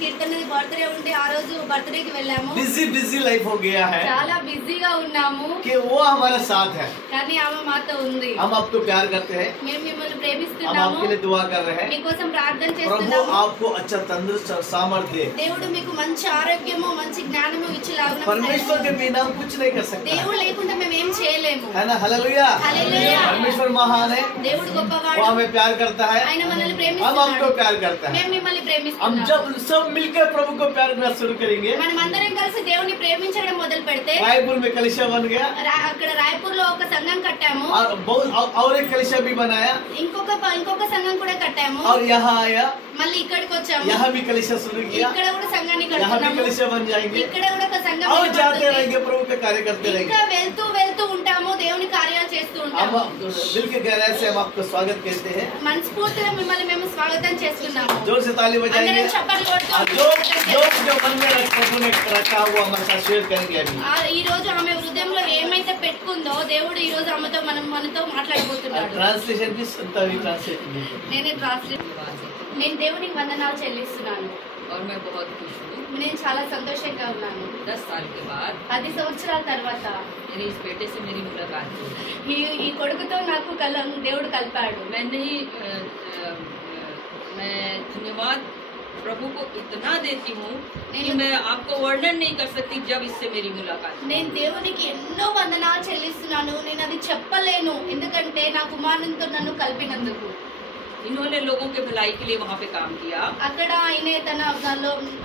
कीर्तन बर्थडे ఉంటే ఆ రోజు బర్త్డే కి వెళ్ళాము. बिजी लाइफ हो गया है, చాలా బిజీగా ఉన్నాము कि वो हमारे साथ है, కానీ ఆమె మాతో ఉంది. हम आपको प्यार करते हैं, మేము మిమ్మల్ని हम ప్రేమిస్తున్నాము, आपके लिए दुआ कर रहे हैं. మీకోసం ప్రార్థన प्रभु చేస్తున్నాము. आपको अच्छा तंदुरुस्त सामर्थ्य, దేవుడు మీకు మంచి ఆరోగ్యము మంచి జ్ఞానము ఇచ్చేలాగా. परमेश्वर के बिना हम कुछ नहीं कर सकते, దేవుడు లేకుండా మేము ఏం చేయలేము. है ना? हालेलुया. हालेलुया. परमेश्वर महान है, దేవుడు वो గొప్పవాడు, हमें प्यार करता है, ఆయన మనల్ని हम ప్రేమిస్తున్నాడు, आपको प्यार करता है. మేము మిమ్మల్ని हम ప్రేమిస్తున్నాము. जब सब मिलकर प्रभु को प्यार करना शुरू करेंगे, మనం అందరం కలిసి దేవుని ప్రేమించడం మొదలు పెడితే रायपुर में कलिशा बन गया అక్కడ రాయపూర్ లో ఒక సంఘం కట్టాము, और बहुत और एक कलिशा भी बनाया, ఇంకొక సంఘం కూడా కట్టాము. और यहाँ आया, మళ్ళీ ఇక్కడికి వచ్చాము, यहाँ भी कलिशा शुरू किया, ఇక్కడ కూడా సంఘాన్ని यहाँ भी కడుతున్నాము, कलिशा बन जाएंगे, ఇక్కడ కూడా ఒక సంఘం और जाते ఏర్పడుతుంది. रहेंगे, प्रभु के कार्य करते रहेंगे. ఇంకా వెళ్తూ వెళ్తూ ఉంటాము, దేవుని కార్యాలు చేస్తూ हम ఉంటాము. दिल के गहराई से हम आपको स्वागत कहते हैं. మనస్ఫూర్తిగా మిమ్మల్ని మేము స్వాగతం చేస్తున్నాము. जोर से ताली बजाएंगे, అందరం చప్పట్లు కొడుతూ और जो मन में प्रभु ने रखा हुआ हमारे साथ शेयर करेंगे. अभी ఈ రోజు ఆమె హృదయంలో ఏమైతే పెట్టుకుందో దేవుడు ఈ రోజు ఆమెతో మనతో మాట్లాడబోతున్నాడు. ट्रांसलेशन भी सुनता हुई ट्रांसलेशन. నేను దేవునికి వందనాలు చెల్లిస్తున్నాను. और मैं बहुत खुश हूँ. నేను చాలా సంతోషంగా ఉన్నాను. 10 साल के बाद 10 సంవత్సరాల తర్వాత मेरे इस बेटे से मेरी मुलाकात हुई. ఈ కొడుకుతో నాకు దేవుడు కలిపాడు. मैं धन्यवाद प्रभु को इतना देती हूँ कि मैं आपको वर्णन नहीं कर सकती जब इससे मेरी मुलाकात. నేను దేవునికి ఎన్నో వందనాలు చెల్లిస్తున్నాను, నేను అది చెప్పలేను, ఎందుకంటే నా కుమారునితో నన్ను కలిపినందుకు. इन्होंने लोगों के भलाई के लिए वहाँ पे काम किया. అక్కడ ఆయన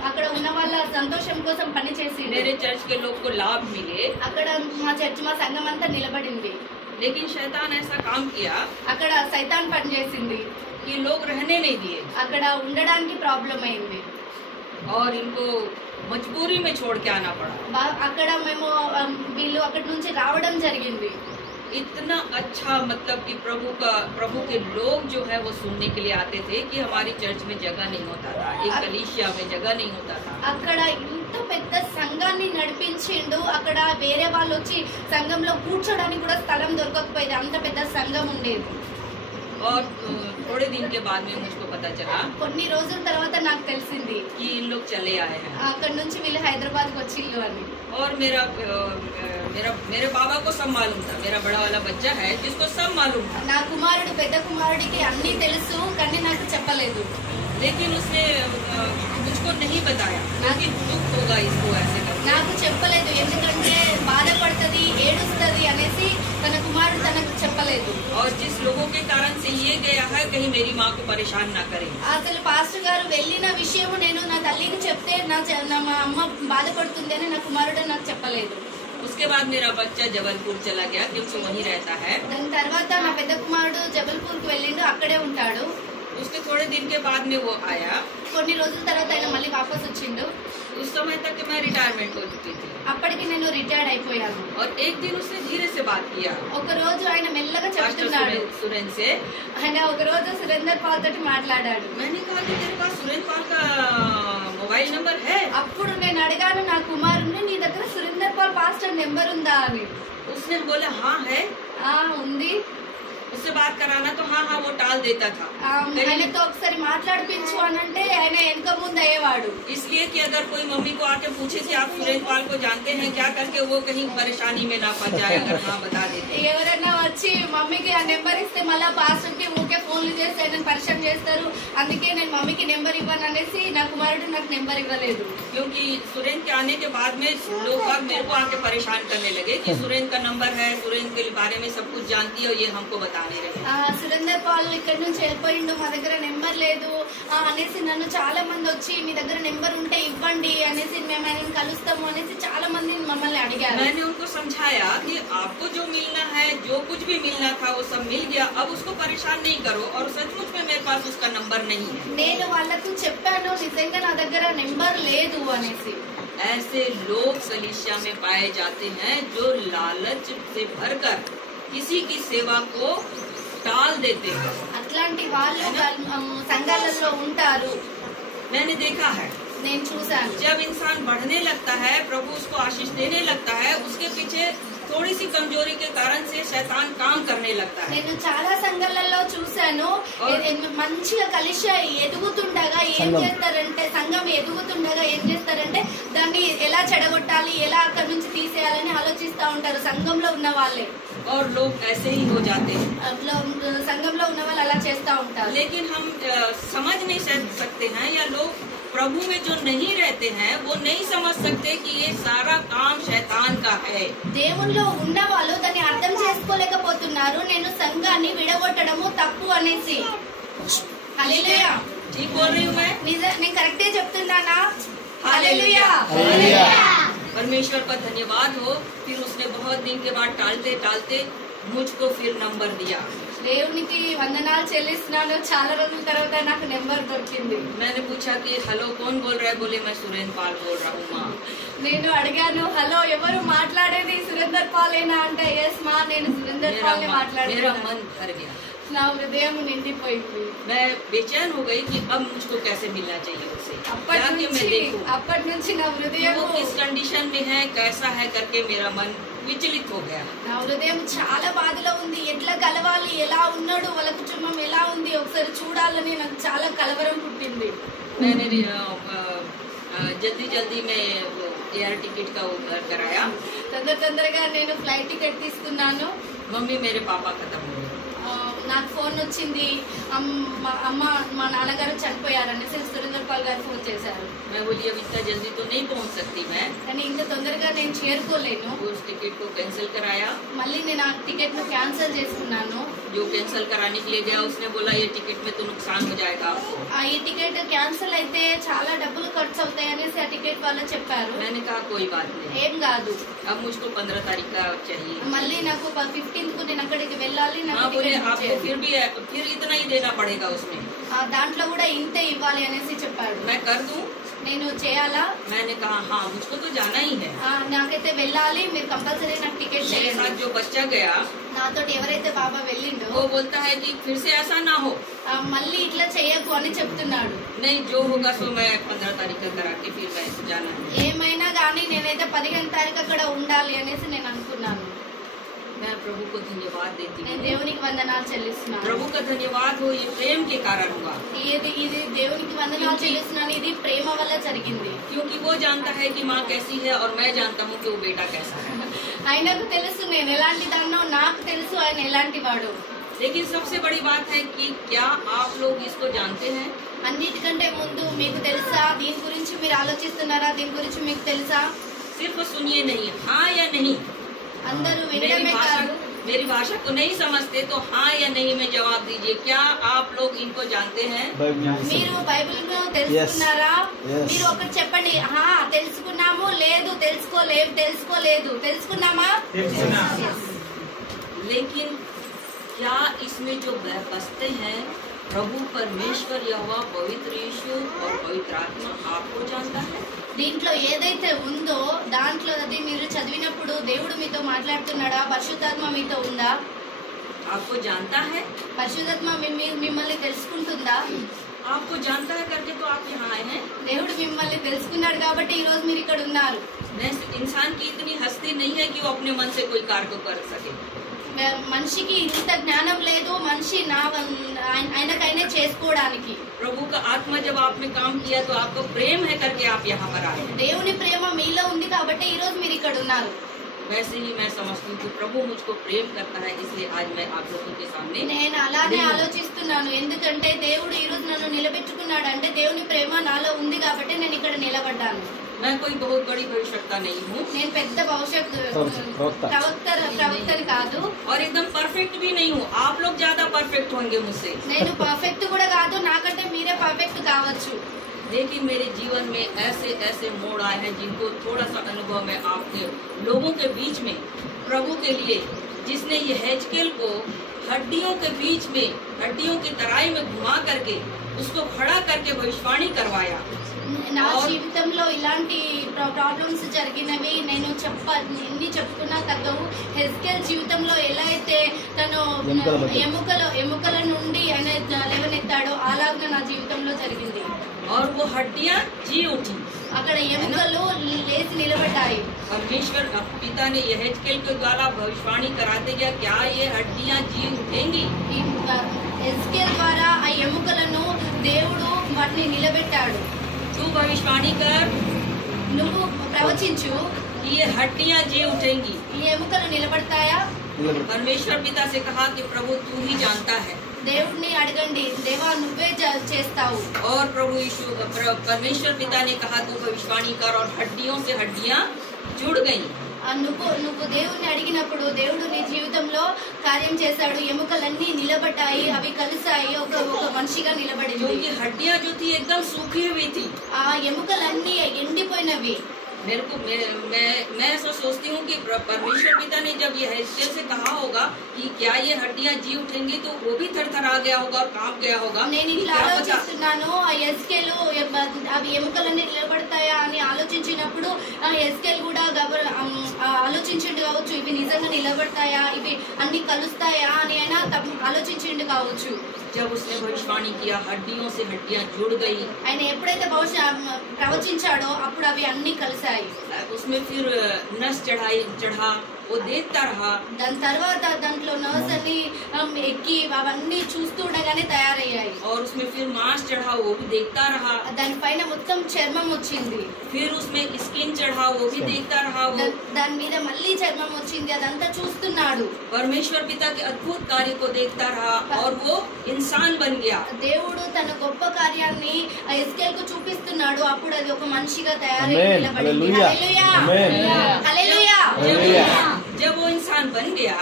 అక్కడ ఉన్న వాళ్ళ సంతోషం కోసం పని చేసి मेरे चर्च के लोग को लाभ मिले. అక్కడ మా సంఘం అంతా నిలబడింది. लेकिन शैतान ऐसा काम किया అక్కడ సైతాన్ పని చేసింది, कि लोग रहने नहीं दिए అక్కడ ఉండడానికి ప్రాబ్లం అయింది. और इनको मजबूरी में छोड़ के आना पड़ा. అక్కడ మేము వీళ్ళు అక్కడి నుంచి రావడం జరిగింది. इतना अच्छा मतलब कि प्रभु के लोग जो है वो सुनने के लिए आते थे कि हमारी चर्च में जगह नहीं होता था, एक कलीसिया में जगह नहीं होता था. అక్కడ ఇంత పెద్ద సంఘాన్ని నడిపించిండు, అక్కడ వేరే వాళ్ళు వచ్చి సంఘంలో కూర్చోడానికి కూడా స్థలం దొరకకపోయేది, అంత పెద్ద సంఘం ఉండేది. और थोड़े दिन के बाद में मुझको पता चला కొన్ని రోజుల తర్వాత నాకు తెలిసింది कि इन लोग चले आए हैं. అక్కడ నుంచి వీళ్ళు హైదరాబాద్ కి వచ్చిళ్ళు అని. और मेरे बाबा को सब मालूम था. मेरा बड़ा वाला बच्चा है जिसको सब मालूम था. నా కుమారుడు పెద్ద కుమారుడికి అన్ని తెలుసు, కానీ నాకు చెప్పలేదు. लेकिन उसने मुझको नहीं बताया क्योंकि दुख होगा इसको ऐसे करके. నాకు చెప్పలేదు, ఎందుకంటే బాధపడుతుంది, ఏడుస్తుంది అనేసి తన కుమారుడు తనకు చెప్పలేదు. और जिस लोगों के कारण से ये गया है कहीं मेरी माँ को परेशान ना करे. అసలు పాస్టర్ గారు వెళ్ళిన విషయం నేను నా తల్లికి చెప్తే మా అమ్మ బాధపడుతుంది అని నా కుమారుడు నాకు చెప్పలేదు. उसके बाद मेरा बच्चा जबलपुर चला गया क्योंकि वहीं रहता है. దాని తర్వాత నా పెద్ద కుమారుడు జబల్పూర్ కి వెళ్ళిండు, అక్కడే ఉంటాడు. उसके थोड़े दिन के बाद में वो आया. కొన్ని రోజుల తర్వాత ఆయన మళ్ళీ వాపస్ వచ్చిండు. उस समय तक मैं रिटायरमेंट हो चुकी थी. అప్పటికి నేను రిటైర్డ్ అయిపోయాను. और एक दिन उसने धीरे से बात किया. ఒక రోజు ఆయన మెల్లగా చెప్తున్నాడు. सुरेंद्र से ఆయన ఒక రోజు సురేందర్ పాల్ తోటి మాట్లాడాడు. मैंने कहा कि तेरे पास सुरेंद्र पाल का मोबाइल नंबर है? అప్పుడు నేను అడిగాను నా కుమారుని, నీ దగ్గర సురేందర్ పాల్ పాస్టర్ నెంబర్ ఉందా అని. उसने बोला हाँ है. ఉంది. उससे बात कराना तो हाँ वो टाल देता था. ఆయనతో ఒకసారి మాట్లాడిపించు అని అంటే ఆయన వెనక ముందు అయ్యేవాడు. इसलिए कि अगर कोई मम्मी को आके पूछे कि आप सुरेंद्र पाल को जानते हैं क्या, करके वो कहीं परेशानी में ना फंस जाए. अगर हाँ बता देते. ఎవరైనా వచ్చి మమ్మీకి ఆ నెంబర్ ఇస్తే మళ్ళా పాస్టర్ కి ఊకే ఫోన్లు చేస్తే ఆయన పరిచయం చేస్తారు, అందుకే నేను మమ్మీకి నెంబర్ ఇవ్వను అనేసి నా కుమారుడు నాకు నెంబర్ ఇవ్వలేదు. क्योंकि सुरेंद्र के आने के बाद में लोग मेरे को आके परेशान करने लगे कि सुरेंद्र का नंबर है, सुरेंद्र के बारे में सब कुछ जानती है और ये हमको बताने रहे. సురేందర్ పాల్ ఇక్కడ నుంచి వెళ్ళిపోయిండు, మా దగ్గర నెంబర్ లేదు అనేసి నన్ను చాలా మంది వచ్చి మీ దగ్గర నెంబర్ ఉంటే ఇవ్వండి అనేసి మేము ఆయన కలుస్తాము అనేసి చాలా మంది మమ్మల్ని అడిగారు. मैंने उनको समझाया कि आपको जो मिलना है, जो कुछ भी मिलना था वो सब मिल गया, अब उसको परेशान नहीं करो. और सचमुच में मेरे पास उसका नंबर नहीं है. నేను వాళ్ళకు చెప్పాను నిజంగా నా దగ్గర నెంబర్ లేదు అనేసి. ऐसे लोग कलीसिया में पाए जाते हैं जो लालच से भरकर किसी की सेवा को टाल देते हैं. అట్లాంటి వాళ్ళు సంఘాలలో ఉంటారు. मैंने देखा है. నేను చూశాను. जब इंसान बढ़ने लगता है, प्रभु उसको आशीष देने लगता है, उसके पीछे थोड़ी सी कमजोरी के कारण से शैतान काम करने लगता है. నేను చాలా సంఘాలలో చూశాను, మంచిగా కలిసి ఎదుగుతుండగా ఏం చేస్తారంటే సంఘం ఎదుగుతుండగా ఉండగా ఏం చేస్తారంటే దాన్ని ఎలా చెడగొట్టాలి, ఎలా అక్కడి నుంచి తీసేయాలని ఆలోచిస్తూ ఉంటారు సంఘంలో ఉన్న వాళ్ళే. और लोग ऐसे ही हो जाते हैं, సంఘంలో ఉన్న వాళ్ళు అలా చేస్తూ ఉంటారు. लेकिन हम समझ नहीं सकते हैं, या लोग प्रभु में जो नहीं रहते हैं वो नहीं समझ सकते कि ये सारा काम शैतान का है. దేవుల్లో ఉన్న వాళ్ళు దాన్ని అర్థం చేసుకోలేకపోతున్నారు, నేను సంఘాన్ని విడగొట్టడము తప్పు అనేసి. హల్లెలూయా. ठीक बोल रही हूँ मैं? నేను కరెక్టే చెప్తున్నానా? हालेलुया. హల్లెలూయా. परमेश्वर का धन्यवाद हो. फिर उसने बहुत दिन के बाद टालते टालते मुझको फिर नंबर दिया. దేవునికి వందనాలు చెల్లిస్తున్నాను. చాలా రోజుల తర్వాత నాకు నెంబర్ దొరికింది. मैंने पूछा कि हेलो कौन बोल रहा है? बोले मैं सुरेंद्र पाल बोल रहा हूँ माँ. నేను అడిగాను, హలో ఎవరు మాట్లాడేది, సురేందర్ పాలేనా అంటే ఎస్ మా, నేను సురేందర్ పాలే मेरा మాట్లాడుతున్నాను. मन भर गया. నా హృదయం నిండిపోయింది. मैं बेचैन हो गई कि अब मुझको कैसे मिलना चाहिए उससे, जाके मैं देखूं అప్పటి నుంచి నా హృదయం वो किस कंडीशन में है, कैसा है करके मेरा मन विचलित हो गया. నా హృదయం చాలా బాధలో ఉంది. ఎట్లా కలవాలి, ఎలా ఉన్నాడు, వాళ్ళ కుటుంబం ఎలా ఉంది ఒకసారి చూడాలని నాకు చాలా కలవరం పుట్టింది. मैंने जल्दी जल्दी में एयर टिकट का वो कराया. తొందరగా నేను ఫ్లైట్ టికెట్ తీసుకున్నాను. मम्मी मेरे पापा खत्म हो गए. నాకు ఫోన్ వచ్చింది, అమ్మ మా నాన్నగారు చనిపోయారనేసి సురేందర్ పాల్ గారు ఫోన్ చేశారు. मैं बोली अब इतना जल्दी तो नहीं पहुंच सकती मैं. కానీ ఇంత తొందరగా నేను చేరుకోలేను. उस टिकट को कैंसिल कराया. మళ్ళీ నేను ఆ టికెట్ ను క్యాన్సిల్ చేసుకున్నాను. जो कैंसिल कराने के लिए गया उसने बोला ये टिकट में तो नुकसान हो जाएगा आपको. ఈ టికెట్ క్యాన్సిల్ అయితే చాలా డబ్బులు ఖర్చు అవుతాయి అనేసి ఆ టికెట్ వాళ్ళు చెప్పారు. मैंने कहा कोई बात नहीं, ఏం కాదు, अब मुझको 15 तारीख का चाहिए. మళ్ళీ నాకు 15th కు నేను అక్కడికి వెళ్ళాలి. हाँ నాకు बोले టికెట్ आपको फिर इतना ही देना पड़ेगा उसमें. దాంట్లో కూడా ఇంతే ఇవ్వాలి అనేసి చెప్పాడు. मैं कर दूं? నేను చేయాలా? मैंने कहा हाँ मुझको तो जाना ही है. నాకైతే వెళ్ళాలి, మీరు కంపల్సరీ నాకు టికెట్ मेरे చేయండి. साथ जो बच्चा गया నాతో ఎవరైతే బాబా వెళ్ళిండో वो बोलता है कि फिर से ऐसा ना हो. మళ్ళీ ఇట్లా చేయకు అని చెప్తున్నాడు. नहीं जो होगा सो मैं 15 तारीख का करा के फिर मैं जाना है. ఏమైనా కానీ నేనైతే 15వ తారీఖు అక్కడ ఉండాలి అనేసి నేను అనుకున్నాను. मैं प्रभु को धन्यवाद देती నేను हूँ. దేవునికి వందనాలు చెల్లిస్తున్నాను. प्रभु का धन्यवाद हो, ये प्रेम के कारण हुआ. ఇది దేవునికి వందనాలు చెల్లిస్తున్నాను. ఇది ప్రేమ వల్ల జరిగింది. क्योंकि वो जानता है कि माँ कैसी है और मैं जानता हूँ कि वो बेटा कैसा है. ఆయనకు తెలుసు నేను ఎలాంటి దాన్నో, నాకు తెలుసు ఆయన ఎలాంటి వాడు. लेकिन सबसे बड़ी बात है कि क्या आप लोग इसको जानते हैं? అన్నిటికంటే ముందు మీకు తెలుసా, దీని గురించి మీరు ఆలోచిస్తున్నారా, దీని గురించి మీకు తెలుసా? सिर्फ सुनिए नहीं, हाँ या नहीं. అందరూ వినడమే కాదు, मेरी भाषा को नहीं समझते तो हाँ या नहीं में जवाब दीजिए. क्या आप लोग इनको जानते हैं? మీరు బైబిల్ ను తెలుసుకున్నారా? Yes. మీరు ఒకటి చెప్పండి, తెలుసుకున్నాము, లేదు తెలుసుకోలేదు, తెలుసుకున్నామా? लेकिन क्या इसमें जो बसते हैं प्रभु परमेश्वर यहोवा पवित्र यीशु और पवित्र आत्मा आपको जानता है? దీంట్లో ఏదైతే ఉందో దాంట్లో అది మీరు చదివినప్పుడు దేవుడు మీతో మాట్లాడుతున్నాడా? పరిశుద్ధాత్మ మీతో ఉందా? आपको जानता है? పరిశుద్ధాత్మ మిమ్మల్ని తెలుసుకుంటుందా? आपको जानता है करके तो आप यहाँ आए हैं. దేవుడు మిమ్మల్ని తెలుసుకున్నాడు కాబట్టి ఈ రోజు మీరు ఇక్కడ ఉన్నారు. इंसान की इतनी हस्ती नहीं है कि वो अपने मन से कोई कार्य को कर सके. మనిషికి ఇంత జ్ఞానం లేదు, మనిషి ఆయనకైనా చేసుకోవడానికి. प्रभु का आत्मा जब आप में काम किया तो आपको प्रेम है करके आप यहाँ पर आए. దేవుని ప్రేమ మీలో ఉంది కాబట్టి ఈ రోజు మీరు ఇక్కడ ఉన్నారు. वैसे ही मैं समझती हूँ कि प्रभु मुझको प्रेम करता है, इसलिए आज मैं आप लोगों के सामने. నేను అలానే ఆలోచిస్తున్నాను, ఎందుకంటే దేవుడు ఈ రోజు నన్ను నిలబెట్టుకున్నాడు అంటే దేవుని ప్రేమ నాలో ఉంది కాబట్టి నేను ఇక్కడ నిలబడ్డాను. मैं कोई बहुत बड़ी भविष्यवक्ता नहीं हूँ నేను పెద్ద ప్రవక్తని కాదు, और एकदम परफेक्ट भी नहीं हूँ. आप लोग ज्यादा परफेक्ट होंगे मुझसे. నేను పర్ఫెక్ట్ కూడా కాదు, నాకంటే మీరే పర్ఫెక్ట్ కావచ్చు. लेकिन मेरे जीवन में ऐसे ऐसे मोड़ आए हैं जिनको थोड़ा सा अनुभव मैं आपके लोगों के बीच में प्रभु के लिए, जिसने ये हेजकेल को हड्डियों के बीच में, हड्डियों की तराई में घुमा करके उसको खड़ा करके भविष्यवाणी करवाया. నా జీవితంలో ఇలాంటి ప్రాబ్లమ్స్ జరిగినవి నేను ఎన్ని చెప్పుకున్నా తగ్గవు. హెజ్కేల్ జీవితంలో ఎలా అయితే తను ఎముకల నుండి ఆయన లేవనెత్తాడో అలాగే నా జీవితంలో జరిగింది. और वो हड्डियां जी उठी. అక్కడ ఎముకలు లేచి నిలబడ్డాయి. परमेश्वर पिता ने यहेजकेल के द्वारा भविष्यवाणी कराते गया, क्या ये हड्डियां जी उठेंगी? హెజ్కేల్ ద్వారా ఆ ఎముకలను దేవుడు వాటిని నిలబెట్టాడు. तो तू भविष्यवाणी कर నువ్వు ప్రవచించు, कि ये हड्डियां जी उठेंगी। ఈ ఎముకలు నిలబడతాయా? परमेश्वर पिता से कहा कि प्रभु तू ही जानता है। దేవుడిని అడగండి, దేవా నువ్వే చేస్తావు. और प्रभु यीशु परमेश्वर पिता ने कहा तू भविष्यवाणी कर, और हड्डियों से हड्डियां जुड़ गई। నువ్వు దేవుణ్ణి అడిగినప్పుడు దేవుడు నీ జీవితంలో కార్యం చేశాడు. ఎముకలన్నీ నిలబడ్డాయి, అవి కలిసాయి, ఒక మనిషిగా నిలబడింది. क्योंकि हड्डियां जो थी एकदम सूखी हुई थी। ఆ ఎముకలన్నీ ఎండిపోయినవి. मैं ऐसा सोचती हूँ कि परमेश्वर पिता ने जब ये हेस्केल से कहा होगा कि क्या ये हड्डियां जी उठेंगी, तो वो भी थरथरा गया होगा और कांप गया होगा। నేను ఇట్లా ఆలోచిస్తున్నాను, ఆ ఎస్కేలు అవి ఎముకలన్నీ నిలబడతాయా అని ఆలోచించినప్పుడు ఆ ఎస్కేల్ కూడా ఆలోచించిండు కావచ్చు, ఇవి నిజంగా నిలబడతాయా, ఇవి అన్ని కలుస్తాయా అని అయినా ఆలోచించిండు కావచ్చు. जब उसने भविष्यवाणी किया हड्डियों से हड्डियां जुड़ गई, ఆయన ఎప్పుడైతే ప్రవచించాడో అప్పుడు అవి అన్ని కలిసాయి. उसमें फिर नस चढ़ा, वो देखता रहा। దాని తర్వాత దాంట్లో నర్స్ అని ఎక్కి అవన్నీ చూస్తూ ఉండగానే తయారయ్యాయి. और उसमें फिर मांस चढ़ा, वो भी देखता रहा। దానిపైన మొత్తం చర్మం వచ్చింది. फिर उसमें स्किन चढ़ा, वो भी देखता रहा। वो దాని మీద మళ్ళీ చర్మం వచ్చింది, అదంతా చూస్తున్నాడు. परमेश्वर पिता के अद्भुत कार्य को देखता रहा और वो इंसान बन गया। దేవుడు తన గొప్ప కార్యాన్ని ఎస్కేల్ కు చూపిస్తున్నాడు. అప్పుడు అది ఒక మనిషిగా తయారై నిలబడింది. హల్లెలూయా, హల్లెలూయా. जब वो इंसान बन गया,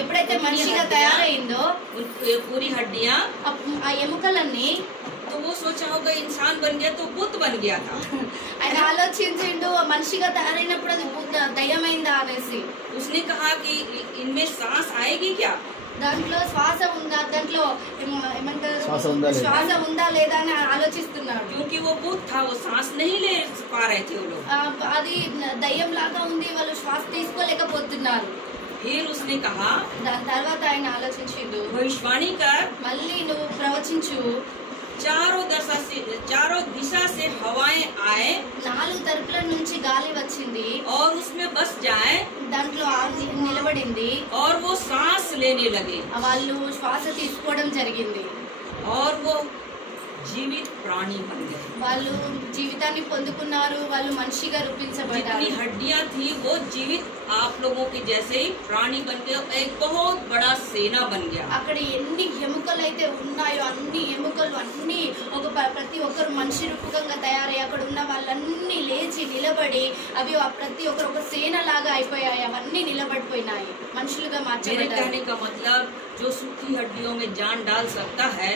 ఎప్పుడైతే మనిషిగా తయారైందో पूरी हड्डियां, ఆ ఎముకలన్నీ, तो वो सोचा होगा इंसान बन गया तो बुत बन गया था। ఆయన ఆలోచించిండు మనిషిగా తయారైనప్పుడు అది దయ్యమైందా అనేసి. उसने कहा कि इनमें सांस आएगी क्या, దాంట్లో శ్వాస ఉందా, దాంట్లో ఏమంటారు శ్వాస ఉందా లేదా అని ఆలోచిస్తున్నాడు. क्योंकि वो भूत था, वो सांस नहीं ले पा रहे थे वो लोग। అది దయ్యం లాగా ఉంది, వాళ్ళు శ్వాస తీసుకోలేకపోతున్నారు. फिर उसने कहा దాని తర్వాత ఆయన ఆలోచించిండు, भविष्यवाणी कर, మళ్ళీ నువ్వు ప్రవచించు, चारों दिशा से हवाएं आए, 4 తరపుల నుంచి గాలి వచ్చింది, और उसमें बस जाए, దాంట్లో నిలబడింది, और वो सांस लेने लगे, వాళ్ళు శ్వాస తీసుకోవడం జరిగింది. और वो जीवित प्राणी बन गए। వాళ్ళు జీవితాన్ని పొందుకున్నారు, వాళ్ళు మనిషిగా రూపించబడ్డారు. जितनी हड्डियां थी वो जीवित आप लोगों के जैसे ही प्राणी बन गए, एक बहुत बड़ा सेना बन गया। అక్కడ ఎన్ని ఎముకలు అయితే ఉన్నాయో అన్ని ఎముకలు అన్ని ప్రతి ఒక్కరు మనిషి రూపకంగా తయారై అక్కడ ఉన్న వాళ్ళన్నీ లేచి నిలబడి అవి ప్రతి ఒక్కరు ఒక సేన లాగా అయిపోయాయి. అవన్నీ నిలబడిపోయినాయి, మనుషులుగా మార్చబడ్డారు. कहने का मतलब जो सूखी हड्डियों में जान डाल सकता है,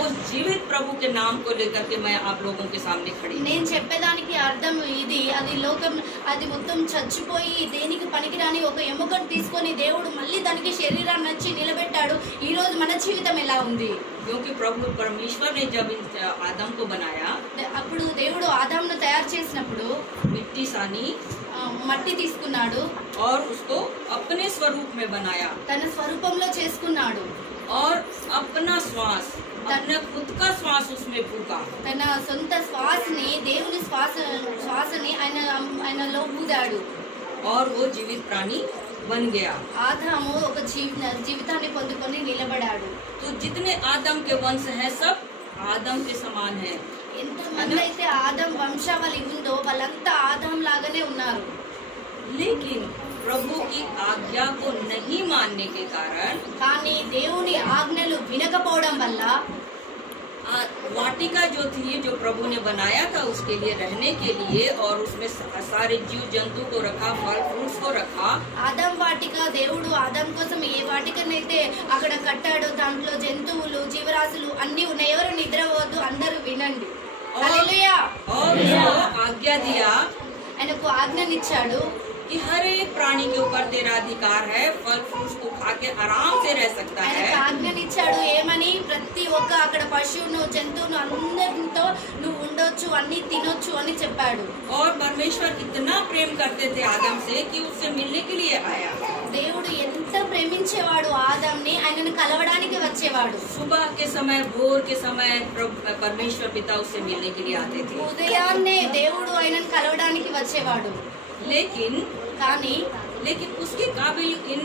वो जीवित प्रभु के नाम को लेकर के मैं आप लोगों के सामने खड़ी। నేను చెప్పేదానికి అర్థం ఇది, అది లోకం అది మొత్తం చచ్చిపోయి దేనికి పనికిరాని ఒక ఎముకను తీసుకొని దేవుడు మళ్ళీ దానికి శరీరాన్ని వచ్చి నిలబెట్టాడు. ఈ రోజు మన జీవితం ఎలా ఉంది? क्योंकि प्रभु परमेश्वर ने जब आदम को बनाया, అప్పుడు దేవుడు ఆదామును తయారు చేసినప్పుడు मिट्टी सानी మట్టి తీసుకున్నాడు, और उसको अपने स्वरूप में बनाया, తన స్వరూపంలో చేసుకున్నాడు, और अपना श्वास, अपना खुद का श्वास उसमें फूका, తన సొంత శ్వాసని దేవుని శ్వాసని ఆయనలో ఊదాడు, और वो जीवित प्राणी बन गया। ఆదాము ఒక జీవితాన్ని పొందుకొని నిలబడాడు. तो जितने आदम के वंश हैं सब आदम के समान हैं। ఎంతమంది అయితే ఆదం వంశావళి ఉందో వాళ్ళంతా ఆదాం లాగానే ఉన్నారు. लेकिन प्रभु की आज्ञा को नहीं मानने के कारण, కానీ దేవుని ఆజ్ఞలు వినకపోవడం వల్ల वाटिका जो थी, जो प्रभु ने बनाया था उसके लिए रहने के लिए, और उसमें सारे जीव जंतु को रखा, फल फ्रूट्स को रखा। ఆదం వాటిక, దేవుడు ఆదం కోసం ఏ వాటికనైతే అక్కడ కట్టాడో దాంట్లో జంతువులు జీవరాశులు అన్ని ఉన్నాయి. ఎవరు నిద్రపోవద్దు, అందరూ వినండి. హల్లెలూయా. और उसको आज्ञा दिया, ఆయనకు ఆజ్ఞనిచ్చాడు कि हर एक प्राणी के ऊपर तेरा अधिकार है, फल फ्रूट्स को खा के आराम से रह सकता है। ఆయనకు ఆజ్ఞనిచ్చాడు ఏమని, ప్రతి ఒక్క అక్కడ పశువును జంతువును అందరితో నువ్వు ఉండొచ్చు, అన్ని తినొచ్చు అని చెప్పాడు. और परमेश्वर इतना प्रेम करते थे आदम से कि उससे मिलने के लिए आया। దేవుడు ఎంత ప్రేమించేవాడు ఆదాంని, ఆయనను కలవడానికి వచ్చేవాడు. सुबह के समय, भोर के समय परमेश्वर पिता उससे मिलने के लिए आते थे। ఉదయాన్నే దేవుడు ఆయనను కలవడానికి వచ్చేవాడు. लेकिन उसके काबिल इन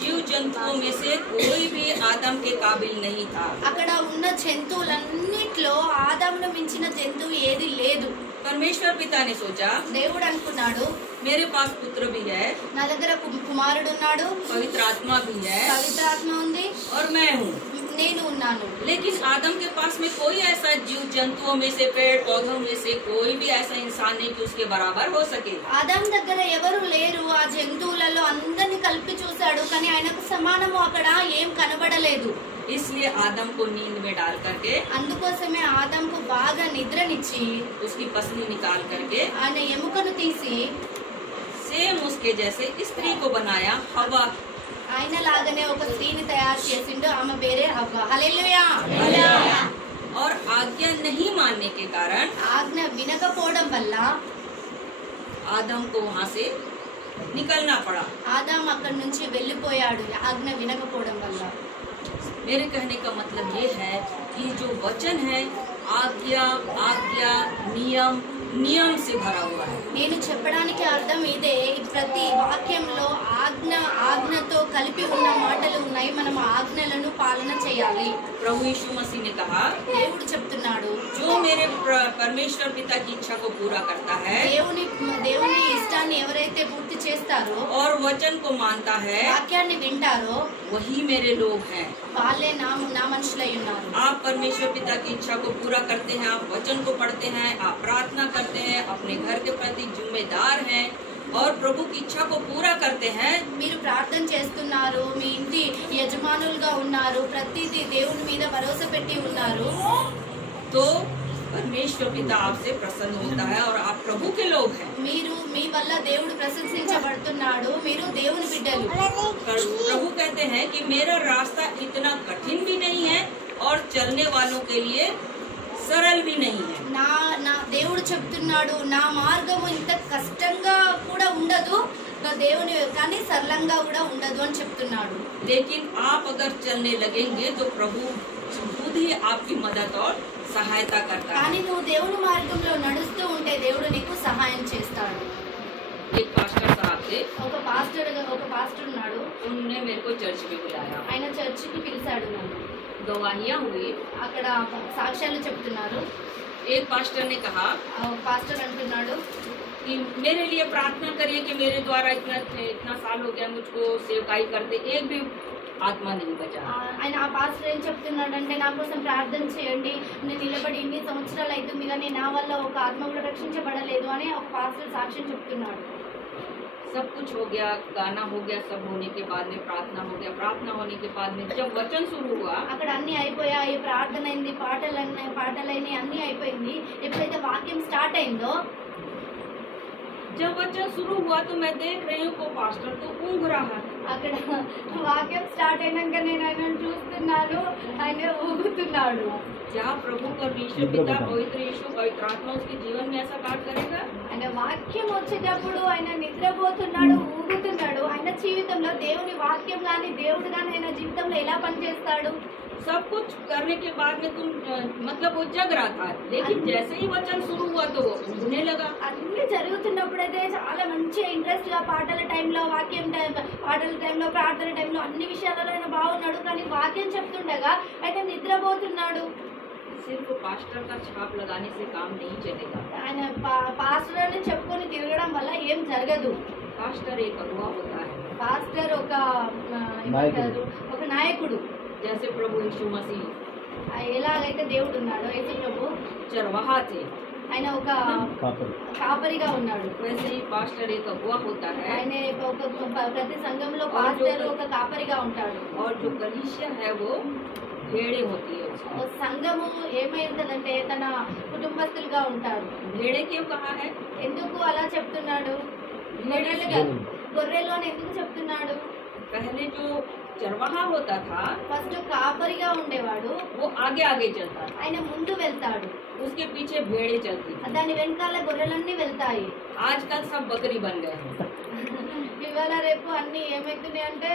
जीव जंतुओं में से कोई भी आदम के काबिल नहीं था। అక్కడ ఉన్న జంతువులన్నిట్లో ఆదామును మించిన జంతువు ఏది లేదు. परमेश्वर पिता ने सोचा దేవుడు అనుకున్నాడు, मेरे पास पुत्र भी है, నా దగ్గర కుమారుడు ఉన్నాడు, पवित्र आत्मा भी है పవిత్రాత్మ ఉంది, और मैं हूँ। నేను ఉన్నాను. लेकिन आदम के पास में कोई ऐसा जीव जंतुओं में से, पेड़ पौधों में से कोई भी ऐसा इंसान नहीं कि उसके बराबर हो सके। ఆదాం దగ్గర ఎవరు లేరు. ఆ జంతువులలో అందరిని కలిపి చూశాడు, కానీ ఆయనకు సమానము అక్కడ ఏం కనబడలేదు. इसलिए आदम को नींद में डाल करके, అందుకోసమే ఆదాంకు బాగా నిద్రనిచ్చి उसकी पसली निकाल करके ఆయన ఎముకను తీసి सेम उसके जैसे स्त्री को बनाया, हवा। ఆయన లాగానే ఒక స్త్రీని తయారు చేసిండు. ఆమె పేరే హవ్వ. హల్లెలూయా. और आज्ञा नहीं मानने के कारण ఆజ్ఞ వినకపోవడం వల్ల आदम को वहाँ से निकलना पड़ा। ఆదాం అక్కడి నుంచి వెళ్ళిపోయాడు, ఆజ్ఞ వినకపోవడం వల్ల. मेरे कहने का मतलब ये है कि जो वचन है आज्ञा आज्ञा नियम नियम से भरा हुआ है। నేను చెప్పడానికి అర్థం ఇదే. ప్రతి వాక్యంలో ఆజ్ఞ ఆజ్ఞతో కలిపి ఉన్న మాటలు ఉన్నాయి. మనం ఆజ్ఞలను పాలన చేయాలి. प्रभु यीशु मसीह ने कहा, దేవుడు చెప్తున్నాడు, जो मेरे परमेश्वर पिता की इच्छा को पूरा करता है దేవుని ఇష్టాన్ని ఎవరైతే పూర్తి చేస్తారో, और वचन को मानता है, వాక్యాన్ని వింటారో वही मेरे लोग हैं। వాళ్ళే నా మనుషులై ఉన్నారు. आप परमेश्वर पिता की इच्छा को पूरा करते हैं, आप वचन को पढ़ते हैं, आप प्रार्थना करते हैं, अपने घर के प्रति जिम्मेदार हैं और प्रभु की इच्छा को पूरा करते हैं। మీరు ప్రార్థన చేస్తున్నారు, మీ ఇంటి యజమానులుగా ఉన్నారు, ప్రతిదీ దేవుని మీద భరోసా పెట్టి ఉన్నారు, तो परमेश्वर पिता आपसे प्रसन्न होता है और आप प्रभु के लोग हैं। మీరు మీ వల్ల దేవుడు ప్రశంసించబడుతున్నాడు, మీరు దేవుని బిడ్డలు. प्रभु कहते हैं कि मेरा रास्ता इतना कठिन भी नहीं है और चलने वालों के लिए सरल भी नहीं है। నా దేవుడు చెప్తున్నాడు, నా మార్గము ఇంత కష్టంగా కూడా ఉండదు, దేవుని కానీ సరళంగా కూడా ఉండదు అని చెప్తున్నాడు. लेकिन आप अगर चलने लगेंगे तो प्रभु खुद ही आपकी मदद और सहायता करता है। కానీ నువ్వు దేవుని మార్గంలో నడుస్తూ ఉంటే దేవుడు నీకు సహాయం చేస్తాడు. एक पास्टर साहब थे, ఒక పాస్టర్ ఉన్నాడు. उन्होंने मेरे को चर्च में बुलाया, ఆయన చర్చికి పిలిచాడు నన్ను. गवाहियाँ हुई। అక్కడ సాక్ష్యాలు చెప్తున్నారు. एक पास्टर ने कहा పాస్టర్ అంటున్నాడు, कि मेरे लिए प्रार्थना करिए कि मेरे द्वारा इतना साल हो गया मुझको सेवकाई करते, एक भी आत्मा नहीं बचा। ఆయన ఆ పాస్టర్ ఏం చెప్తున్నాడంటే, నా కోసం ప్రార్థన చేయండి, నేను నిలబడి ఇన్ని సంవత్సరాలు అవుతుంది కానీ నా వల్ల ఒక ఆత్మ కూడా రక్షించబడలేదు అని ఒక పాస్టర్ సాక్ష్యం చెప్తున్నాడు. सब कुछ हो गया, गाना हो गया, सब होने के बाद में प्रार्थना हो गया, प्रार्थना होने के बाद में जब वचन शुरू हुआ, అక్కడ అన్ని అయిపోయాయి, ప్రార్థన అయింది, పాటలైనాయి, అన్ని అయిపోయింది. ఎప్పుడైతే వాక్యం స్టార్ట్ అయిందో, जब वचन शुरू हुआ तो मैं देख रही हूँ वो पास्टर तो ऊँघ रहा है। అక్కడ వాక్యం స్టార్ట్ అయినాక నేను ఆయనను చూస్తున్నాను, ఆయన ఊగుతున్నాడు. क्या प्रभु परमेश्वर पिता पवित्र यीशु पवित्र आत्मा उसके जीवन में ऐसा कार्य करेगा? ఆయన వాక్యం వచ్చేటప్పుడు ఆయన నిద్రపోతున్నాడు, ఊగుతున్నాడు. ఆయన జీవితంలో దేవుని వాక్యం కానీ దేవుడు కానీ ఆయన జీవితంలో ఎలా పనిచేస్తాడు? सब कुछ करने के बाद में तुम मतलब वो जग रहा था, लेकिन जैसे ही वचन शुरू हुआ तो वो ऊँघने लगा। అన్ని జరుగుతున్నప్పుడైతే చాలా మంచి ఇంట్రెస్ట్ గా పాటల టైంలో, పాటల టైంలో, ప్రార్థన టైంలో అన్ని విషయాలలో ఆయన బాగున్నాడు. కానీ వాక్యం చెప్తుండగా అయితే నిద్రపోతున్నాడు. सिर्फ पास्टर का छाप लगाने से काम नहीं चलेगा। ఆయన పాస్టర్ అని చెప్పుకొని తిరగడం వల్ల ఏం జరగదు. पास्टर एक अगुवा होता है, పాస్టర్ ఒక నాయకుడు. जैसे प्रभु यीशु मसीह ఎలాగైతే దేవుడు ఉన్నాడో, యేసు ప్రభు चरवाहा थे, ఆయన ఒక కాపరిగా ఉన్నాడు. वैसे ही पास्टर एक अगुवा होता है। ఆయన ప్రతి సంఘంలో పాస్టర్ ఒక కాపరిగా ఉంటాడు. और जो कलीसिया है वो भेड़े होती है। సంఘము ఏమైందంటే తన కుటుంబస్తులుగా ఉంటారు. भेड़े क्यों कहा है? ఎందుకు అలా చెప్తున్నాడు? గొర్రెలు అని ఎందుకు చెప్తున్నాడు? पहले जो चरवाहा होता था ఫస్ట్ కాపరిగా ఉండేవాడు, वो आगे आगे चलता था, ఆయన ముందు వెళ్తాడు, उसके पीछे भेड़े चलती थी। దాని వెనకాల గొర్రెలన్నీ వెళ్తాయి. आजकल सब बकरी बन गए हैं। ఇవాళ రేపు అన్ని ఏమైతున్నాయి అంటే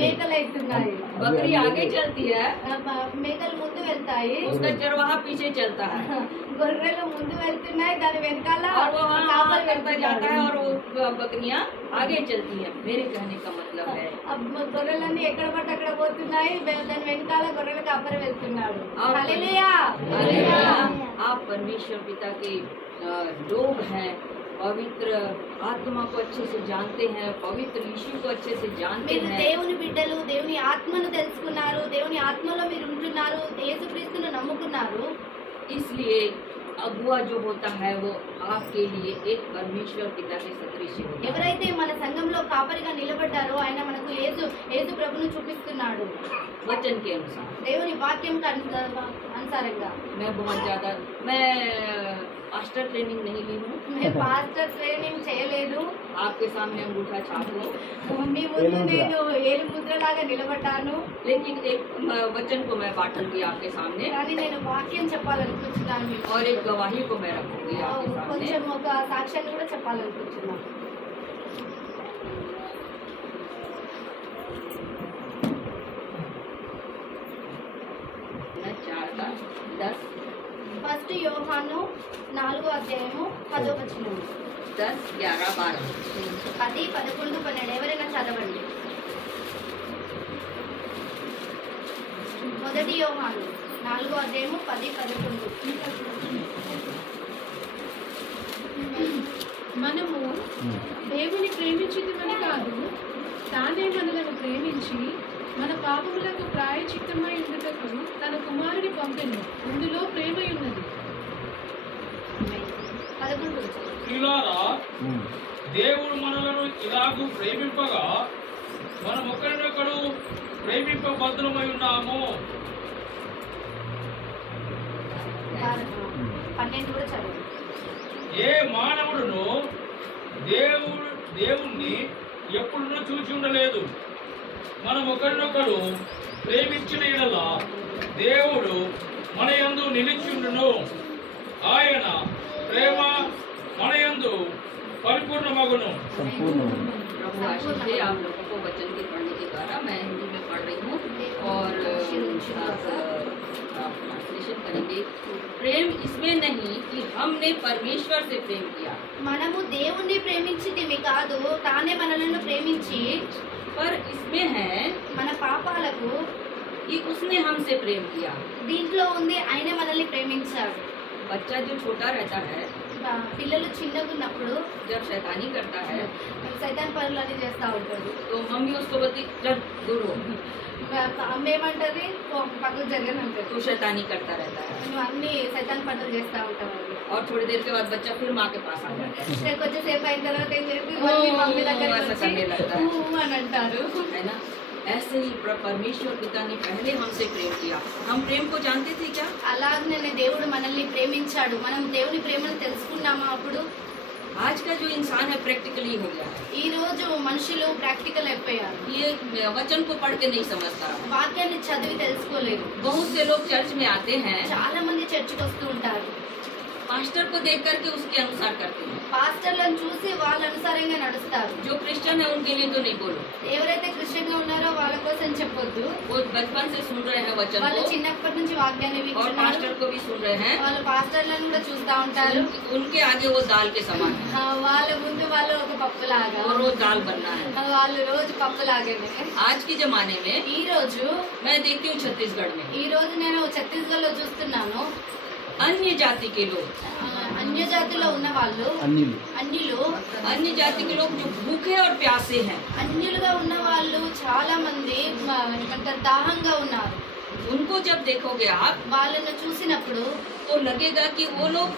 మేకలు అవుతున్నాయి. बकरी आगे चलती है, మేకలు ముందు వెళ్తాయి, उसका चरवाहा पीछे चलता है గొర్రెలు ముందు వెళ్తున్నాయి, దాని వెనకాల और वो वहाँ కాపరి करता जाता है వెళ్తున్నాడు. और वो बकरियाँ आगे चलती है। मेरे कहने का मतलब है గొర్రెలన్నీ ఎక్కడ పడితే అక్కడ పోతున్నాయి, దాని వెనకాల గొర్రెల కాపరి వెళ్తున్నాడు. आप హల్లెలూయా. हालेलुया। आप परमेश्वर पिता के लोग हैं, पवित्र आत्मा को अच्छे से जानते हैं, पवित्र यीशु को अच्छे से जानते మీరు हैं, దేవుని బిడ్డలు, దేవుని ఆత్మను తెలుసుకున్నారు, దేవుని ఆత్మలో మీరు ఉంటున్నారు, యేసుక్రీస్తును నమ్ముకున్నారు. इसलिए अगुआ जो होता है वो आपके लिए एक परमेश्वर पिता के सदृश होता है। ఎవరైతే మన సంఘంలో కాపరిగా నిలబడ్డారో ఆయన మనకు యేసు ప్రభును చూపిస్తున్నాడు वचन के अनुसार। దేవుని వాక్యం అనుసారంగా. मैं पास्टर ट्रेनिंग नहीं ली हूँ, मैं పాస్టర్ ట్రైనింగ్ చేయలేదు. आपके सामने अंगूठा छाप हूँ, మీ ముందు నేను ఏలు ముద్రలాగా నిలబడ్డాను. लेकिन एक वचन को मैं बांटूंगी आपके सामने కానీ నేను వాక్యం చెప్పాలనుకుంటున్నాను మీకు. और एक गवाही को मैं रखूंगी आपके सामने। కొంచెం ఒక సాక్ష్యాన్ని కూడా చెప్పాలనుకుంటున్నాను. मैं 4:10 ఫస్ట్ యోహాను 4వ అధ్యాయము 10వ వచనం. 10, 11, 12 10, 11, 12 ఎవరైనా చదవండి. మొదటి యోహాను 4వ అధ్యాయము 10, 11. మనము దేవుని ప్రేమించితిమని కాదు, తానే మనలను ప్రేమించి మన పాపములకు ప్రాయచిత్తమై ఉండుటకు తన కుమారుని పంపెను. ఇందులో ప్రేమ ఉన్నది. 11. ప్రియులారా, దేవుడు మనలను ఇలాగూ ప్రేమింపగా మనం ఒకరినొకడు ప్రేమింపబద్ధులమై ఉన్నాము. 12 కూడా చదవండి. ఏ మానవుడును దేవుణ్ణి ఎప్పుడునూ చూచి ఉండలేదు. మనం ఒకరినొకడు ప్రేమించిన యెడల దేవుడు మన యందు నిలిచి ఉండును. ఆయన ప్రేమ మన యందు పరిపూర్ణమగును. प्रभु आशीष दे आप लोगों को वचन के पढ़ने के द्वारा। मैं हिंदी में पढ़ रही हूँ और आप ट्रांसलेशन करेंगे। प्रेम इसमें नहीं कि हमने परमेश्वर से प्रेम किया, మనము దేవుణ్ణి ప్రేమించితిమి కాదు, తానే మనలను ప్రేమించి पर इसमें है మన పాపాలకు कि उसने हमसे प्रेम किया। దీంట్లో ఉంది ఆయన మనల్ని ప్రేమించాడు. बच्चा जो छोटा रहता है, పిల్లలు చిన్నగా ఉన్నప్పుడు जब शैतानी करता है సైతాన్ పనులన్నీ చేస్తూ ఉంటాడు. तो मम्मी उसको बोलती चल दूर हो, అమ్మ ఏమంటది, పక్కకు జరగనంటది. तू शैतानी करता रहता है। నువ్వు అన్ని సైతాన్ పనులు చేస్తూ ఉంటావు. और थोड़ी देर के बाद बच्चा फिर माँ के पास आ जाता है, కొంచెంసేపు అయిన తర్వాత ఏం చేసి మళ్ళీ మమ్మీ దగ్గరికి ऐसा వచ్చి करने लगता है, ఊ అని అంటారు. है ना। ऐसे ही परमेश्वर पिता ने पहले हमसे प्रेम किया। हम प्रेम को जानते थे क्या? అలాగనే దేవుడు మనల్ని ప్రేమించాడు. మనం దేవుని ప్రేమను తెలుసుకున్నామా అప్పుడు? आज का जो इंसान है प्रैक्टिकली हो गया है। ఈ రోజు మనుషులు ప్రాక్టికల్ అయిపోయారు. ये वचन को पढ़ के नहीं समझता। వాక్యాన్ని చదివి తెలుసుకోలేరు. बहुत से लोग चर्च में आते हैं, చాలా మంది చర్చికి వస్తూ ఉంటారు. पास्टर को देख करके उसके अनुसार करते हैं। పాస్టర్లను చూసి వాళ్ళ అనుసారంగా నడుస్తారు. जो क्रिश्चियन है उनके लिए तो नहीं बोलो, ఎవరైతే క్రిస్టియన్ గా ఉన్నారో వాళ్ళ కోసం చెప్పొద్దు. वो बचपन से सुन रहे हैं वचन వాళ్ళు को చిన్నప్పటి నుంచి వాక్యాన్ని और వింటున్నారు. पास्टर को भी सुन रहे हैं। వాళ్ళు పాస్టర్లను కూడా చూస్తూ ఉంటారు. उनके आगे वो दाल के समान है, వాళ్ళ ముందు వాళ్ళు ఒక పప్పులాగా, और रोज दाल बनना है। వాళ్ళు రోజు పప్పులాగానే. आज के जमाने में ఈ రోజు मैं देखती हूँ छत्तीसगढ़ में ఈ రోజు నేను ఛత్తీస్గఢ్ లో చూస్తున్నాను. अन्य जाति के लोग, అన్య జాతిలో ఉన్న వాళ్ళు, అన్యులు, अन्य जाति के लोग जो भूखे और प्यासे हैं, అన్యులుగా ఉన్న వాళ్ళు చాలా మంది ఏమంటారు దాహంగా ఉన్నారు. उनको जब देखोगे आप వాళ్ళను చూసినప్పుడు तो लगेगा कि वो लोग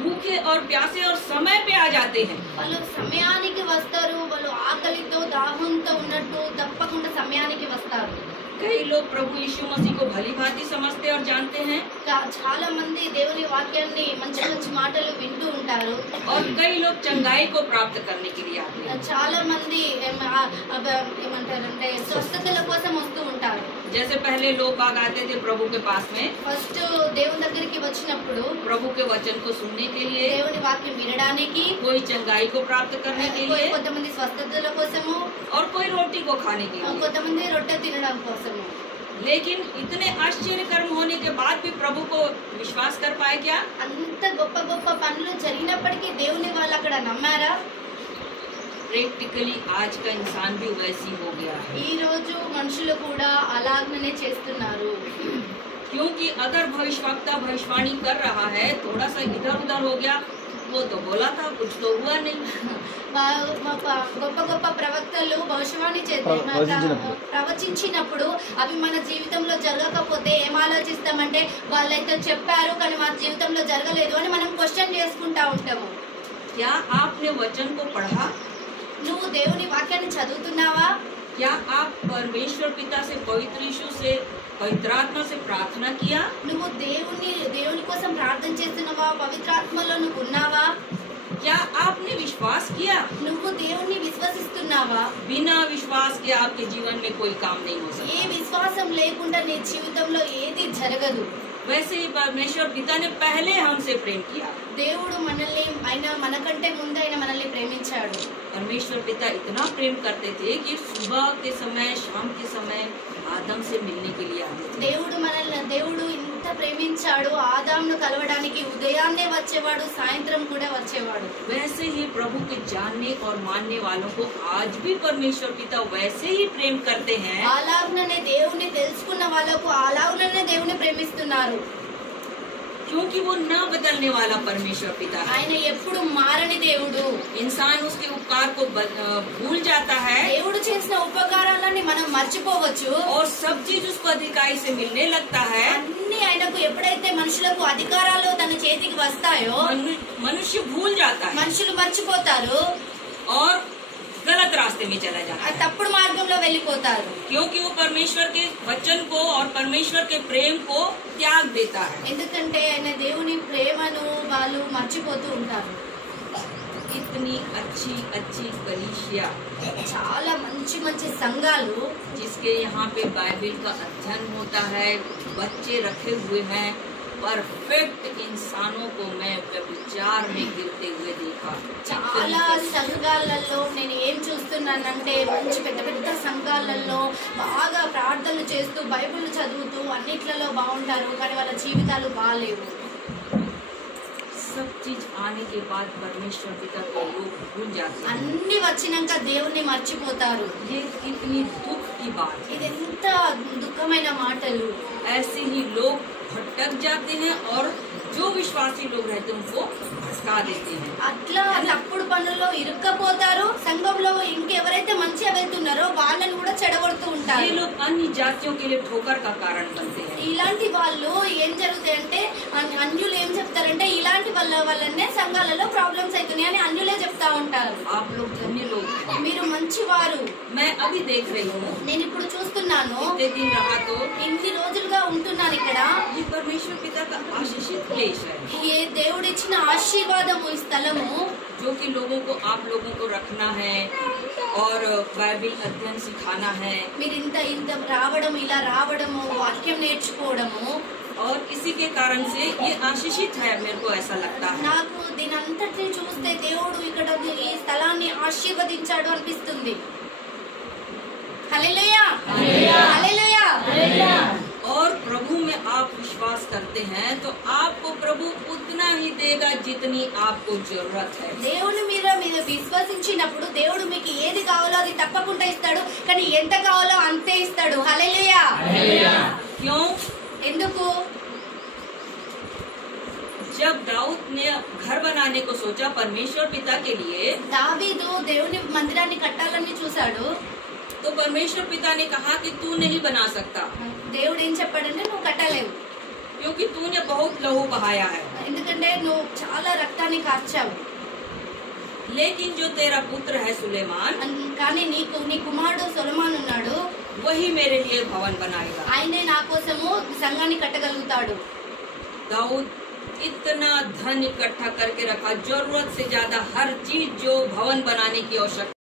भूखे और प्यासे और समय पे आ जाते हैं। వాళ్ళు సమయానికి వస్తారు. వాళ్ళు ఆకలితో దాహంతో ఉన్నట్టు తప్పకుండా సమయానికి వస్తారు. कई लोग प्रभु यीशु मसीह को भली भांति समझते और जानते हैं, చాలా మంది దేవుని వాక్యాన్ని మంచి మంచి మాటలు వింటూ ఉంటారు. और कई लोग चंगाई को प्राप्त करने के लिए आते हैं। చాలా మంది ఏమంటారంటే స్వస్థతల కోసం వస్తూ ఉంటారు. जैसे पहले लोग बाग आते थे प्रभु के पास में ఫస్ట్ దేవుని దగ్గరికి వచ్చినప్పుడు प्रभु के वचन को सुनने के लिए, దేవుని వాక్యం వినడానికి, कोई चंगाई को प्राप्त करने के लिए కొంతమంది స్వస్థతల కోసము, और कोई रोटी को खाने के लिए। కొంతమంది రొట్టె తినడం కోసము. लेकिन इतने आश्चर्य कर्म होने के बाद भी प्रभु को विश्वास कर पाए क्या? అంత గొప్ప గొప్ప పనులు జరిగినప్పటికీ దేవుని వాళ్ళు అక్కడ నమ్మారా? प्रैक्टिकली आज का इंसान भी वैसी हो गया है। ఈ రోజు మనుషులు కూడా అలాగనే చేస్తున్నారు. क्योंकि अगर भविष्यवक्ता भविष्यवाणी कर रहा है, थोड़ा सा इधर उधर हो गया वो तो बोला था, कुछ तो हुआ नहीं। గొప్ప గొప్ప ప్రవక్తలు భవిష్యవాణి ప్రవచించినప్పుడు అవి మన జీవితంలో జరగకపోతే ఏం ఆలోచిస్తామంటే వాళ్ళైతే చెప్పారు కానీ మన జీవితంలో జరగలేదు అని మనం క్వశ్చన్ చేసుకుంటా ఉంటాము. क्या आपने वचन को पढ़ा? నువ్వు దేవుని వాక్యాన్ని చదువుతున్నావా? क्या आप परमेश्वर पिता से, पवित्र यीशु से, पवित्र आत्मा से प्रार्थना किया? నువ్వు దేవుని కోసం ప్రార్థన చేస్తున్నావా? పవిత్రాత్మలో నువ్వు ఉన్నావా? क्या आपने विश्वास किया? నువ్వు దేవుని విశ్వసిస్తున్నావా? बिना विश्वास के आपके जीवन में कोई काम नहीं हो सकता. ఏ విశ్వాసం లేకుండా నీ జీవితంలో ఏది జరగదు. वैसे ही परमेश्वर पिता ने पहले हमसे प्रेम किया. దేవుడు మనల్ని మనకంటే ముందు ఆయన మనల్ని ప్రేమించాడు. परमेश्वर पिता इतना प्रेम करते थे कि सुबह के समय, शाम के समय आदम से मिलने के लिए आते थे. దేవుడు ఇంత ప్రేమించాడు, ఆదామును కలవడానికి ఉదయాన్నే వచ్చేవాడు, సాయంత్రం కూడా వచ్చేవాడు. वैसे ही प्रभु के जानने और मानने वालों को आज भी परमेश्वर पिता वैसे ही प्रेम करते हैं. అలాగుననే దేవుని తెలుసుకున్న వాళ్ళకు అలాగుననే దేవుని ప్రేమిస్తున్నారు. क्योंकि वो न बदलने वाला परमेश्वर पिता है. ఆయన ఎప్పుడు మారని దేవుడు. इंसान उसके उपकार को भूल जाता है దేవుడు చేసిన ఉపకారాలని మనం మర్చిపోవచ్చు. और सब चीज उसको अधिकारी से मिलने लगता है. అన్ని ఆయనకు ఎప్పుడైతే మనుషులకు అధికారాలు తన చేతికి వస్తాయో मनुष्य भूल जाता है మనుషులు మర్చిపోతారు, और गलत रास्ते में चला जाता ఆ है. తప్పుడు మార్గంలో వెళ్ళిపోతారు. क्योंकि वो परमेश्वर के वचन को और परमेश्वर के प्रेम को त्याग देता है. ఎందుకంటే ఆయన దేవుని ప్రేమను వాళ్ళు మర్చిపోతూ ఉంటారు. इतनी अच्छी अच्छी कलीसिया, చాలా మంచి మంచి సంఘాలు जिसके यहाँ पे बाइबल का अध्ययन होता है, बच्चे रखे हुए हैं, परफेक्ट इंसानों को मैं व्यभिचार में गिरते हुए देखा. చాలా సంఘాలలో నేను ఏం చూస్తున్నానంటే మంచి పెద్ద పెద్ద సంఘాలలో బాగా ప్రార్థనలు చేస్తూ బైబిల్ చదువుతూ అన్నిట్లలో బాగుంటారు కానీ వాళ్ళ జీవితాలు బాగాలేవు. सब चीज आने के बाद परमेश्वर पिता को लोग भूल जाते हैं. అన్ని వచ్చినాక దేవుణ్ణి మర్చిపోతారు. ये कितनी दुख की बात है. ఇది ఎంత దుఃఖమైన మాటలు. ऐसे ही लोग भटक जाते हैं और जो विश्वासी लोग रहते हैं उनको भटका देते हैं. అట్లా తప్పుడు పనుల్లో ఇరుక్కపోతారు. సంఘంలో ఇంకెవరైతే మంచిగా వెళ్తున్నారో వాళ్ళని కూడా చెడగొడుతూ ये ఉంటారు. लोग अन्य जातियों के लिए ठोकर का कारण बनते हैं. ఇలాంటి వాళ్ళు ఏం జరుగుతాయంటే అన్యులు ఏం చెప్తారంటే ఇలాంటి వల్లనే సంఘాలలో ప్రాబ్లమ్స్ అవుతున్నాయి అని అన్యులే చెప్తా ఉంటారు. आप लोग धन्य लोग हैं. మీరు మంచివారు. मैं अभी देख रही हूँ, నేను ఇప్పుడు చూస్తున్నాను, इतने दिन रहा तो ఇన్ని రోజులుగా ఉంటున్నాను ఇక్కడ. ये परमेश्वर पिता का आशीषित प्लेस है, ఏ దేవుడిచ్చిన ఆశీర్వాదము ఈ స్థలము, जो कि लोगों को, आप लोगों को रखना है और बाइबल अध्ययन सिखाना है. మీరు ఇంత రావడము, ఇలా రావడము, వాక్యం నేర్చుకోవడము, और इसी के कारण से ये आशीषित है, मेरे को ऐसा लगता है. నాకు దీని అంతటిని చూస్తే దేవుడు ఇక్కడ ఈ స్థలాన్ని ఆశీర్వదించాడు అనిపిస్తుంది. హల్లెలూయా, హల్లెలూయా. और प्रभु में आप विश्वास करते हैं तो आपको प्रभु उतना ही देगा जितनी आपको जरूरत है. దేవుని మీద విశ్వసించినప్పుడు దేవుడు మీకు ఏది కావాలో అది తప్పకుండా ఇస్తాడు, కానీ ఎంత కావాలో అంతే ఇస్తాడు. హల్లెలూయా. क्यों? ఎందుకు? जब दाऊद ने घर बनाने को सोचा परमेश्वर पिता के लिए, దావీదు దేవుని మందిరాన్ని కట్టాలని చూశాడు. तो परमेश्वर पिता ने कहा कि तू नहीं बना सकता, దేవుడు ఏం చెప్పాడంటే నువ్వు కట్టలేవు, क्योंकि तूने बहुत लहू बहाया है. ఎందుకంటే నువ్వు చాలా రక్తాన్ని కార్చావు. लेकिन जो तेरा पुत्र है सुलेमान, కానీ నీ కుమారుడు సొలొమోను ఉన్నాడు, वही मेरे लिए भवन बनाएगा. ఆయనే నా కోసము సంఘాన్ని కట్టగలుగుతాడు. दाऊद इतना धन इकट्ठा करके रखा, जरूरत से ज्यादा हर चीज जो भवन बनाने की आवश्यकता